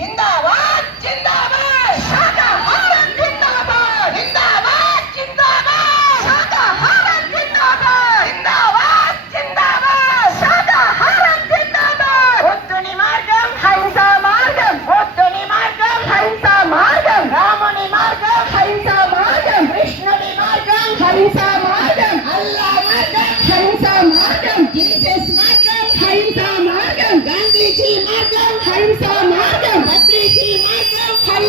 जिंदाबाद जिंदाबाद शाकाहार जिंदाबाद जिंदाबाद जिंदाबाद शाकाहार जिंदाबाद जिंदाबाद जिंदाबाद शाकाहार जिंदाबाद बुद्धुनि మార్గం హైంసా మార్గం బుద్ధుని మార్గం హైంసా మార్గం రాముని మార్గం హైంసా మార్గం కృష్ణుని మార్గం హైంసా మార్గం అల్లా మార్గం హైంసా మార్గం జీసస్ మార్గం హైంసా మార్గం గాంధీజీ మార్గం హైంసా మార్గం బద్రీజీ మార్గం